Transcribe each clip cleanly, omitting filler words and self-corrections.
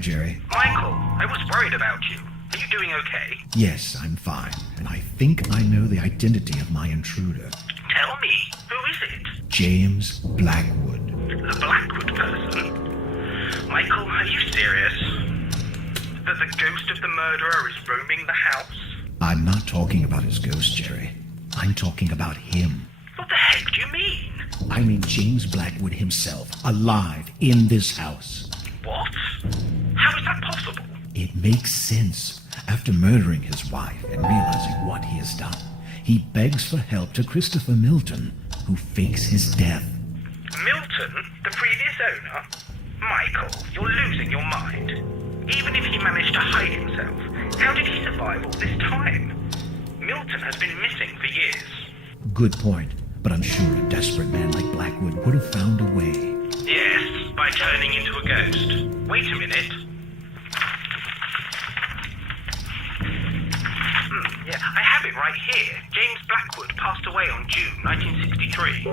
Jerry. Michael, I was worried about you. Are you doing okay? Yes, I'm fine, and I think I know the identity of my intruder. Tell me, who is it? James Blackwood. The Blackwood person? Michael, are you serious? That the ghost of the murderer is roaming the house? I'm not talking about his ghost, Jerry. I'm talking about him. What the heck do you mean? I mean James Blackwood himself, alive in this house. What? How is that possible? It makes sense. After murdering his wife and realizing what he has done, he begs for help to Christopher Milton, who fakes his death. Milton, the previous owner? Michael, you're losing your mind. Even if he managed to hide himself, how did he survive all this time? Milton has been missing for years. Good point, but I'm sure a desperate man like Blackwood would have found a way. Yes, by turning into a ghost. Wait a minute. Yeah, I have it right here. James Blackwood passed away on June 1963.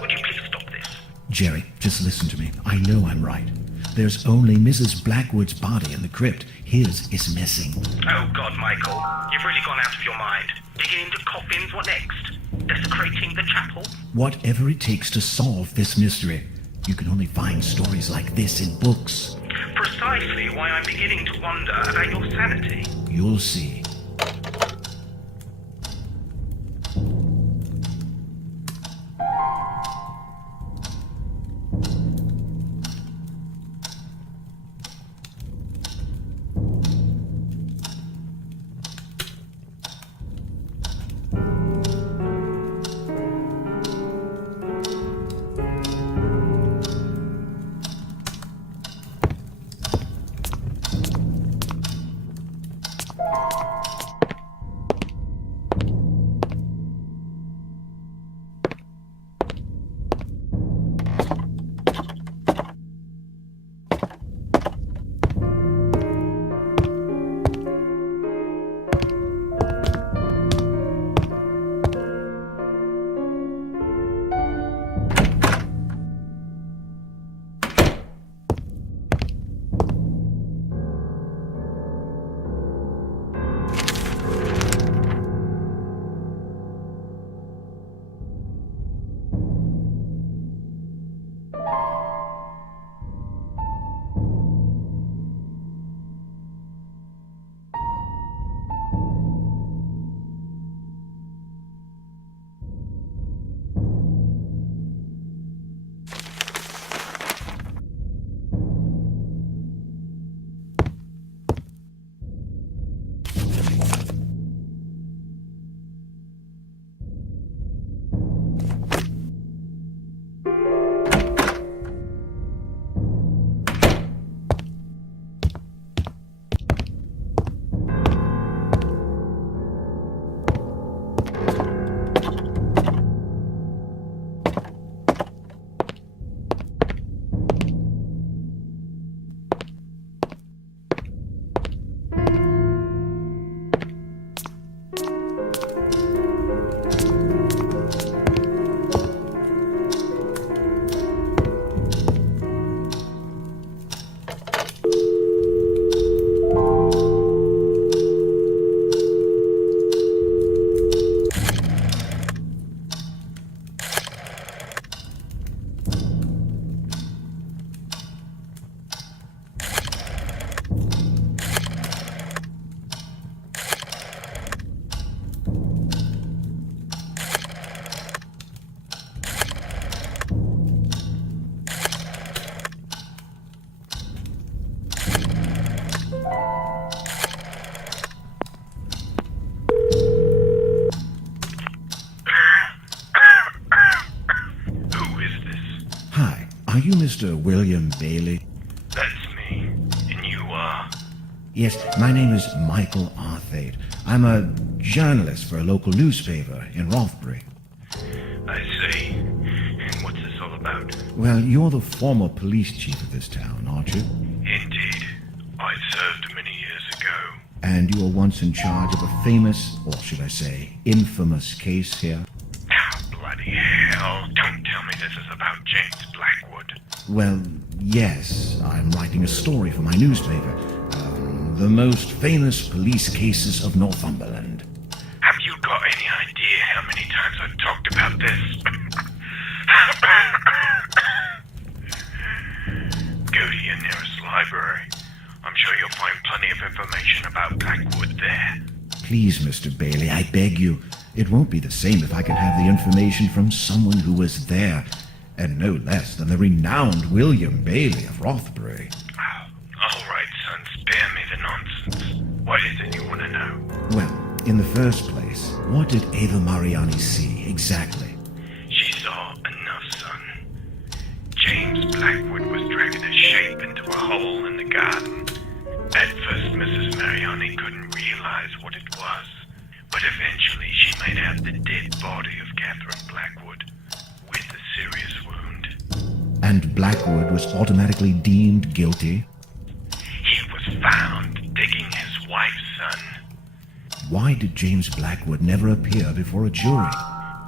Would you please stop this? Jerry, just listen to me. I know I'm right. There's only Mrs. Blackwood's body in the crypt. His is missing. Oh, God, Michael. You've really gone out of your mind. Digging into coffins, what next? Desecrating the chapel? Whatever it takes to solve this mystery. You can only find stories like this in books. Precisely why I'm beginning to wonder about your sanity. You'll see. Are you Mr. William Bailey? That's me. And you are? Yes, my name is Michael Arthade. I'm a journalist for a local newspaper in Rothbury. I see. And what's this all about? Well, you're the former police chief of this town, aren't you? Indeed. I served many years ago. And you were once in charge of a famous, or should I say, infamous case here? Oh, bloody hell. Don't tell me this is about James Blackwood. Well, Yes, I'm writing a story for my newspaper. The most famous police cases of Northumberland. Have you got any idea how many times I've talked about this? Go to your nearest library. I'm sure you'll find plenty of information about Blackwood there. Please, Mr. Bailey, I beg you. It won't be the same if I can have the information from someone who was there, and no less than the renowned William Bailey of Rothbury. All right, son, spare me the nonsense. What is it you want to know? Well, in the first place, what did Ava Mariani see exactly? She saw enough, son. James Blackwood was dragging a shape into a hole in the garden. At first, Mrs. Mariani couldn't realize what it was, but eventually she made out the dead body of Catherine Blackwood with a serious wound. And Blackwood was automatically deemed guilty? He was found digging his wife's son. Why did James Blackwood never appear before a jury?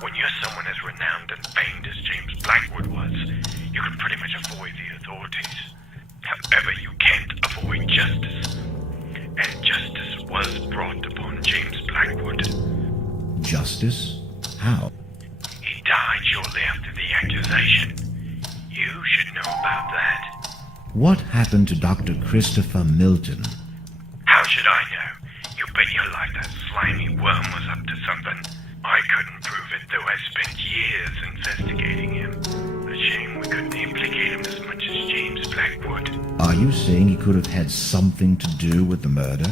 When you're someone as renowned and famed as James Blackwood was, you can pretty much avoid the authorities. However, you can't avoid justice. And justice was brought upon James Blackwood. Justice? How? He died shortly after the accusation. You should know about that. What happened to Dr. Christopher Milton? How should I know? You bet your life that slimy worm was up to something. I couldn't prove it, though I spent years investigating him. A shame we couldn't implicate him as much as James Blackwood. Are you saying he could have had something to do with the murder?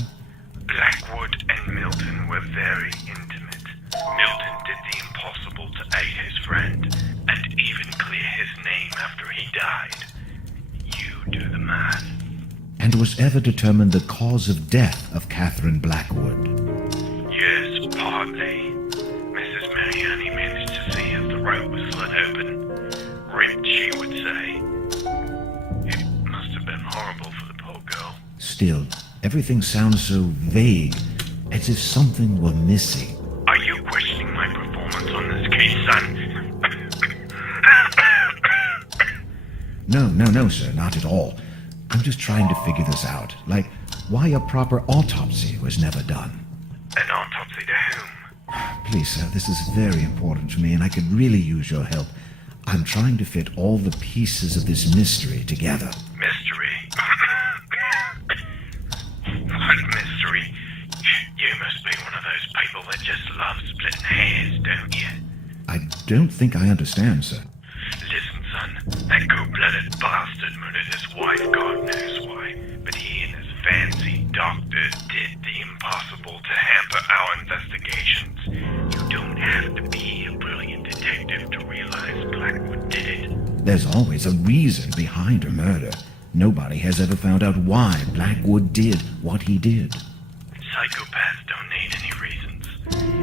Blackwood and Milton were very intimate. Milton did the impossible to aid his friend, and even clear his name after he died. You do the math. And was ever determined the cause of death of Catherine Blackwood? Yes, partly. Mrs. Mariani managed to see her throat was slit open. Ripped, she would say. It must have been horrible for the poor girl. Still, everything sounds so vague, as if something were missing. Are you questioning my performance on this case, son? No, sir, not at all. I'm just trying to figure this out. Like, why a proper autopsy was never done. An autopsy to whom? Please, sir, this is very important to me, and I could really use your help. I'm trying to fit all the pieces of this mystery together. Mystery? What mystery? You must be one of those people that just love splitting hairs, don't you? I don't think I understand, sir. Listen, son, that cold-blooded bastard murdered his wife, God knows why. But he and his fancy doctor did the impossible to hamper our investigations. You don't have to be a brilliant detective to realize Blackwood did it. There's always a reason behind a murder. Nobody has ever found out why Blackwood did what he did. Psychopaths don't need any reasons.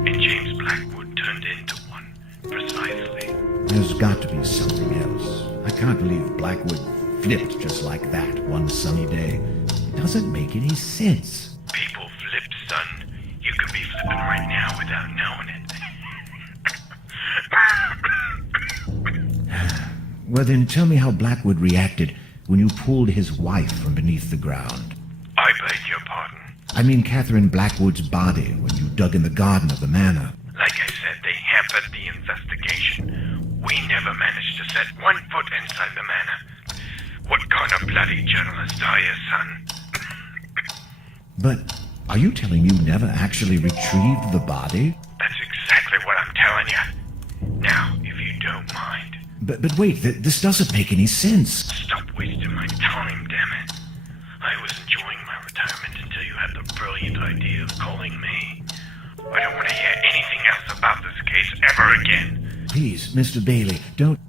And James Blackwood turned into one, precisely. There's got to be something else. I can't believe Blackwood flipped just like that one sunny day. It doesn't make any sense. People flip, son. You could be flipping right now without knowing it. Well, then tell me how Blackwood reacted when you pulled his wife from beneath the ground. I beg your pardon. I mean Catherine Blackwood's body when you dug in the garden of the manor. Like I said, they hampered the investigation. We never managed to set one foot inside the manor. What kind of bloody journalist are you, son? But are you telling me you never actually retrieved the body? That's exactly what I'm telling you. Now, if you don't mind. But wait, this doesn't make any sense. Stop wasting my time, damn it. I was enjoying my retirement until you had the brilliant idea of calling me. I don't want to hear anything else about this case ever again. Please, Mr. Bailey, don't...